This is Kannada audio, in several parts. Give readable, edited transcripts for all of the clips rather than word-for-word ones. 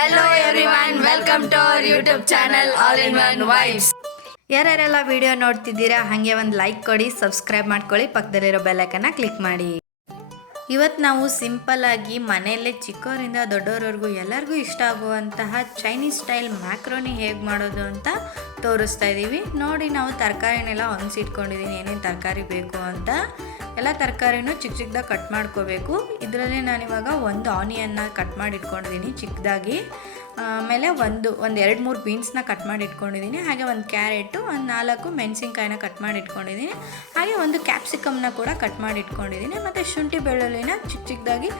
Hello everyone, welcome to our YouTube channel All in One Vibes. ಯಾರ್ಯಾರೆಲ್ಲ ವಿಡಿಯೋ ನೋಡ್ತಿದ್ದೀರಾ ಹಾಗೆ ಒಂದು ಲೈಕ್ ಕೊಡಿ, ಸಬ್ಸ್ಕ್ರೈಬ್ ಮಾಡ್ಕೊಳ್ಳಿ, ಪಕ್ಕದಲ್ಲಿರೋ ಬೆಲ್ ಐಕನ್ನ ಕ್ಲಿಕ್ ಮಾಡಿ. ಇವತ್ತು ನಾವು ಸಿಂಪಲ್ ಆಗಿ ಮನೆಯಲ್ಲೇ ಚಿಕ್ಕವರಿಂದ ದೊಡ್ಡವರವರೆಗೂ ಎಲ್ಲರಿಗೂ ಇಷ್ಟ ಆಗುವಂತಹ ಚೈನೀಸ್ ಸ್ಟೈಲ್ ಮ್ಯಾಕ್ರೋನಿ ಹೇಗೆ ಮಾಡೋದು ಅಂತ ತೋರಿಸ್ತಾ ಇದ್ದೀವಿ. ನೋಡಿ, ನಾವು ತರಕಾರಿನೆಲ್ಲ ಹೊಂದಿಸಿಟ್ಕೊಂಡಿದ್ದೀನಿ, ಏನೇನು ತರಕಾರಿ ಬೇಕು ಅಂತ. ಎಲ್ಲ ತರಕಾರಿನೂ ಚಿಕ್ಕ ಚಿಕ್ಕದಾಗಿ ಕಟ್ ಮಾಡ್ಕೋಬೇಕು. ಇದರಲ್ಲಿ ನಾನಿವಾಗ ಒಂದು ಆನಿಯನ್ನ ಕಟ್ ಮಾಡಿ ಇಟ್ಕೊಂಡಿದ್ದೀನಿ ಚಿಕ್ಕದಾಗಿ. ಆಮೇಲೆ ಒಂದು 2-3 ಬೀನ್ಸ್ನ ಕಟ್ ಮಾಡಿ ಇಟ್ಕೊಂಡಿದ್ದೀನಿ. ಹಾಗೆ ಒಂದು ಕ್ಯಾರೆಟು, ಒಂದು 4 ಮೆಣಸಿನ್ಕಾಯಿನ ಕಟ್ ಮಾಡಿ ಇಟ್ಕೊಂಡಿದ್ದೀನಿ. ಹಾಗೆ ಒಂದು ಕ್ಯಾಪ್ಸಿಕಮ್ನ ಕೂಡ ಕಟ್ ಮಾಡಿ ಇಟ್ಕೊಂಡಿದ್ದೀನಿ. ಮತ್ತು ಶುಂಠಿ ಬೆಳ್ಳುಳ್ಳಿನ ಚಿಕ್ಕ ಚಿಕ್ಕದಾಗಿ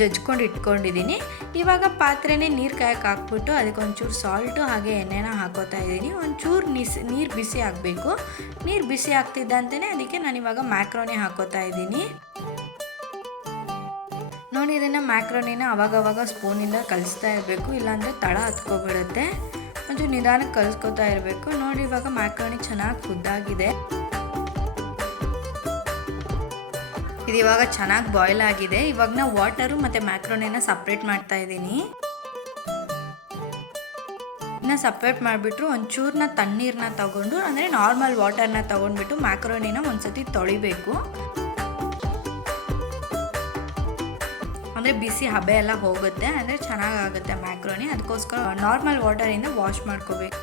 ಜಜ್ಕೊಂಡು ಇಟ್ಕೊಂಡಿದ್ದೀನಿ. ಇವಾಗ ಪಾತ್ರೆನೇ ನೀರು ಕಾಯಕ್ಕೆ ಹಾಕ್ಬಿಟ್ಟು ಅದಕ್ಕೆ ಒಂಚೂರು ಸಾಲ್ಟು ಹಾಗೆ ಎಣ್ಣೆನ ಹಾಕೋತಾ ಇದ್ದೀನಿ. ಒಂಚೂರು ನೀರು ಬಿಸಿ ಆಗಬೇಕು. ನೀರು ಬಿಸಿ ಆಗ್ತಿದ್ದಂತೆಯೇ ಅದಕ್ಕೆ ನಾನಿವಾಗ ಮ್ಯಾಕ್ರೋನಿ ಹಾಕೋತಾ ಇದ್ದೀನಿ. ನೋಡಿ, ಇದನ್ನು ಮ್ಯಾಕ್ರೋನಿನ ಅವಾಗವಾಗ ಸ್ಪೂನಿಂದ ಕಲಿಸ್ತಾ ಇರಬೇಕು, ಇಲ್ಲಾಂದರೆ ತಳ ಹತ್ಕೊಬಿಡುತ್ತೆ. ಒಂಚೂರು ನಿಧಾನಕ್ಕೆ ಕಲಿಸ್ಕೊತಾ ಇರಬೇಕು. ನೋಡಿ, ಇವಾಗ ಮ್ಯಾಕ್ರೋನಿ ಚೆನ್ನಾಗಿ ಕುದ್ದಾಗಿದೆ. ಇದು ಇವಾಗ ಚೆನ್ನಾಗಿ ಬಾಯ್ಲ್ ಆಗಿದೆ. ಇವಾಗ ನಾವು ವಾಟರು ಮತ್ತು ಮ್ಯಾಕ್ರೋನಿನ ಸಪ್ರೇಟ್ ಮಾಡ್ತಾ ಇದ್ದೀನಿ. ಇದನ್ನ ಸಪ್ರೇಟ್ ಮಾಡಿಬಿಟ್ರು ಒಂಚೂರನ್ನ ತಣ್ಣೀರನ್ನ ತಗೊಂಡು, ಅಂದರೆ ನಾರ್ಮಲ್ ವಾಟರ್ನ ತೊಗೊಂಡ್ಬಿಟ್ಟು ಮ್ಯಾಕ್ರೋನಿನ ಒಂದ್ಸತಿ ತೊಳಿಬೇಕು. ಅಂದರೆ ಬಿಸಿ ಹಬೆ ಎಲ್ಲ ಹೋಗುತ್ತೆ, ಅಂದರೆ ಚೆನ್ನಾಗಾಗುತ್ತೆ ಮ್ಯಾಕ್ರೋನಿ. ಅದಕ್ಕೋಸ್ಕರ ನಾರ್ಮಲ್ ವಾಟರಿಂದ ವಾಶ್ ಮಾಡ್ಕೋಬೇಕು.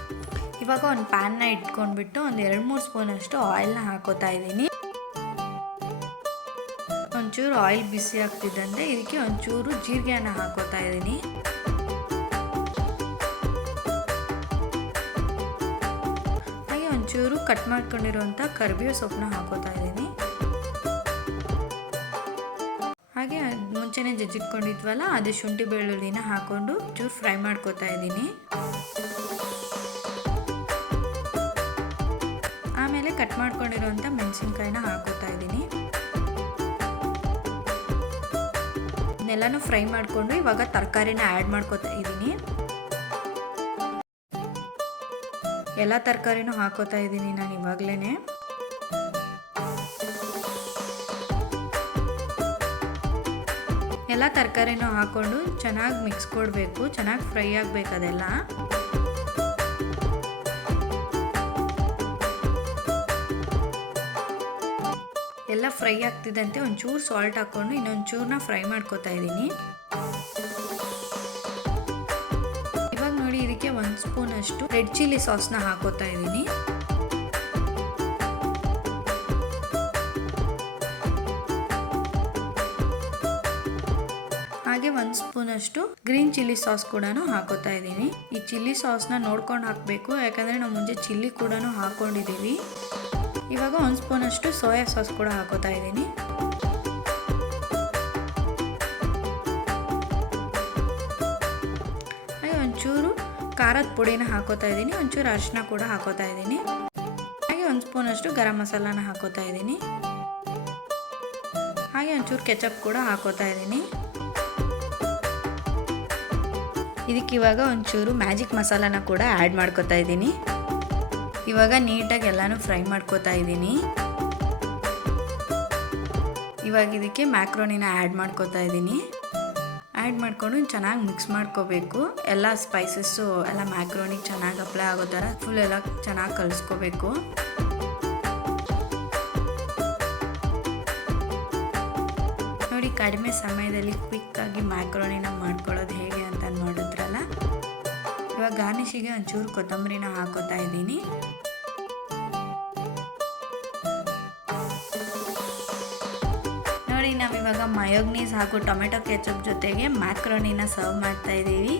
ಇವಾಗ ಒಂದು ಪ್ಯಾನ್ನ ಇಟ್ಕೊಂಡ್ಬಿಟ್ಟು ಒಂದು 2-3 ಸ್ಪೂನಷ್ಟು ಆಯಿಲ್ನ ಹಾಕೋತಾ ಇದ್ದೀನಿ. ಒಂಚೂರು ಆಯಿಲ್ ಬಿಸಿ ಆಗ್ತಿದ್ದಂತೆ ಇದಕ್ಕೆ ಒಂಚೂರು ಜೀರಿಗೆಯನ್ನು ಹಾಕೋತಾ ಇದ್ದೀನಿ. ಹಾಗೆ ಒಂಚೂರು ಕಟ್ ಮಾಡ್ಕೊಂಡಿರುವಂಥ ಕರಿಬೇವು ಸೊಪ್ಪನ್ನ ಹಾಕೋತಾ ಇದ್ದೀನಿ. ಹಾಗೆ ಮುಂಚೆನೇ ಜಜ್ಜಿಟ್ಕೊಂಡಿದ್ವಲ್ಲ ಅದೇ ಶುಂಠಿ ಬೆಳ್ಳುಳ್ಳಿನ ಹಾಕೊಂಡು ಚೂರು ಫ್ರೈ ಮಾಡ್ಕೋತಾ ಇದ್ದೀನಿ. ಆಮೇಲೆ ಕಟ್ ಮಾಡ್ಕೊಂಡಿರುವಂಥ ಮೆಣಸಿನ್ಕಾಯಿನ ಹಾಕೋತಾ ಇದ್ದೀನಿ. ಇದನ್ನೆಲ್ಲನೂ ಫ್ರೈ ಮಾಡಿಕೊಂಡು ಇವಾಗ ತರಕಾರಿನ ಆ್ಯಡ್ ಮಾಡ್ಕೋತಾ ಇದ್ದೀನಿ. ಎಲ್ಲ ತರಕಾರಿನೂ ಹಾಕೋತಾ ಇದ್ದೀನಿ ನಾನು ಇವಾಗಲೇ. ಎಲ್ಲ ತರಕಾರಿನೂ ಹಾಕ್ಕೊಂಡು ಚೆನ್ನಾಗಿ ಮಿಕ್ಸ್ ಕೊಡಬೇಕು, ಚೆನ್ನಾಗಿ ಫ್ರೈ ಆಗಬೇಕು ಅದೆಲ್ಲ. ಎಲ್ಲ ಫ್ರೈ ಆಗ್ತಿದ್ದಂತೆ ಒಂಚೂರು ಸಾಲ್ಟ್ ಹಾಕ್ಕೊಂಡು ಇನ್ನೊಂಚೂರನ್ನ ಫ್ರೈ ಮಾಡ್ಕೋತಾ ಇದ್ದೀನಿ. ಇವಾಗ ನೋಡಿ, ಇದಕ್ಕೆ 1 ಸ್ಪೂನಷ್ಟು ರೆಡ್ ಚಿಲ್ಲಿ ಸಾಸ್ನ ಹಾಕೋತಾ ಇದ್ದೀನಿ. ಹಾಗೆ 1 ಸ್ಪೂನಷ್ಟು ಗ್ರೀನ್ ಚಿಲ್ಲಿ ಸಾಸ್ ಕೂಡ ಹಾಕೋತಾ ಇದ್ದೀನಿ. ಈ ಚಿಲ್ಲಿ ಸಾಸ್ನ ನೋಡ್ಕೊಂಡು ಹಾಕಬೇಕು, ಯಾಕಂದರೆ ನಾವು ಮುಂಚೆ ಚಿಲ್ಲಿ ಕೂಡ ಹಾಕೊಂಡಿದ್ದೀವಿ. ಇವಾಗ 1 ಸ್ಪೂನಷ್ಟು ಸೋಯಾ ಸಾಸ್ ಕೂಡ ಹಾಕೋತಾ ಇದ್ದೀನಿ. ಹಾಗೆ ಒಂಚೂರು ಖಾರದ ಪುಡಿನ ಹಾಕೋತಾ ಇದ್ದೀನಿ. ಒಂಚೂರು ಅರಿಶಿನ ಕೂಡ ಹಾಕೋತಾ ಇದ್ದೀನಿ. ಹಾಗೆ 1 ಸ್ಪೂನಷ್ಟು ಗರಂ ಮಸಾಲಾನ ಹಾಕೋತಾ ಇದ್ದೀನಿ. ಹಾಗೆ ಒಂಚೂರು ಕೆಚಪ್ ಕೂಡ ಹಾಕೋತಾ ಇದ್ದೀನಿ. ಇದಕ್ಕೆ ಇವಾಗ ಒಂಚೂರು ಮ್ಯಾಜಿಕ್ ಮಸಾಲಾನ ಕೂಡ ಆ್ಯಡ್ ಮಾಡ್ಕೋತಾ ಇದ್ದೀನಿ. ಇವಾಗ ನೀಟಾಗಿ ಎಲ್ಲನೂ ಫ್ರೈ ಮಾಡ್ಕೋತಾ ಇದ್ದೀನಿ. ಇವಾಗ ಇದಕ್ಕೆ ಮ್ಯಾಕ್ರೋನಿನ ಆ್ಯಡ್ ಮಾಡ್ಕೋತಾ ಇದ್ದೀನಿ. ಆ್ಯಡ್ ಮಾಡಿಕೊಂಡು ಚೆನ್ನಾಗಿ ಮಿಕ್ಸ್ ಮಾಡ್ಕೋಬೇಕು. ಎಲ್ಲ ಸ್ಪೈಸಸ್ಸು ಎಲ್ಲ ಮ್ಯಾಕ್ರೋನಿಗೆ ಚೆನ್ನಾಗಿ ಅಪ್ಲೈ ಆಗೋ ಥರ ಫುಲ್ ಎಲ್ಲ ಚೆನ್ನಾಗಿ ಕಲಿಸ್ಕೋಬೇಕು. ನೋಡಿ, ಕಡಿಮೆ ಸಮಯದಲ್ಲಿ ಕ್ವಿಕ್ಕಾಗಿ ಮ್ಯಾಕ್ರೋನಿನ ಮಾಡ್ಕೊಳ್ಳೋದು ಹೇಗೆ ಅಂತ ನೋಡಿದ್ರಲ್ಲ. ಇವಾಗ ಗಾರ್ನಿಷಿಗೆ ಒಂಚೂರು ಕೊತ್ತಂಬರಿನ ಹಾಕೋತಾ ಇದ್ದೀನಿ. ನೋಡಿ, ನಾವಿವಾಗ ಮಯೋಗ್ನೀಸ್ ಹಾಗೂ ಟೊಮೆಟೊ ಕೆಚಪ್ ಜೊತೆಗೆ ಮ್ಯಾಕ್ರೋನಿನ ಸರ್ವ್ ಮಾಡ್ತಾ ಇದ್ದೀವಿ.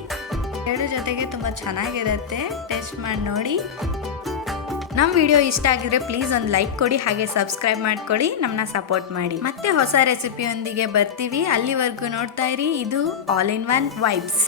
ಎರಡು ಜೊತೆಗೆ ತುಂಬ ಚೆನ್ನಾಗಿರುತ್ತೆ, ಟೇಸ್ಟ್ ಮಾಡಿ ನೋಡಿ. ನಮ್ಮ ವಿಡಿಯೋ ಇಷ್ಟ ಆಗಿದ್ರೆ ಪ್ಲೀಸ್ ಒಂದು ಲೈಕ್ ಕೊಡಿ, ಹಾಗೆ ಸಬ್ಸ್ಕ್ರೈಬ್ ಮಾಡ್ಕೊಳ್ಳಿ, ನಮ್ಮನ್ನ ಸಪೋರ್ಟ್ ಮಾಡಿ. ಮತ್ತೆ ಹೊಸ ರೆಸಿಪಿಯೊಂದಿಗೆ ಬರ್ತೀವಿ. ಅಲ್ಲಿವರೆಗೂ ನೋಡ್ತಾ ಇರಿ. ಇದು ಆಲ್ ಇನ್ ಒನ್ ವೈಬ್ಸ್.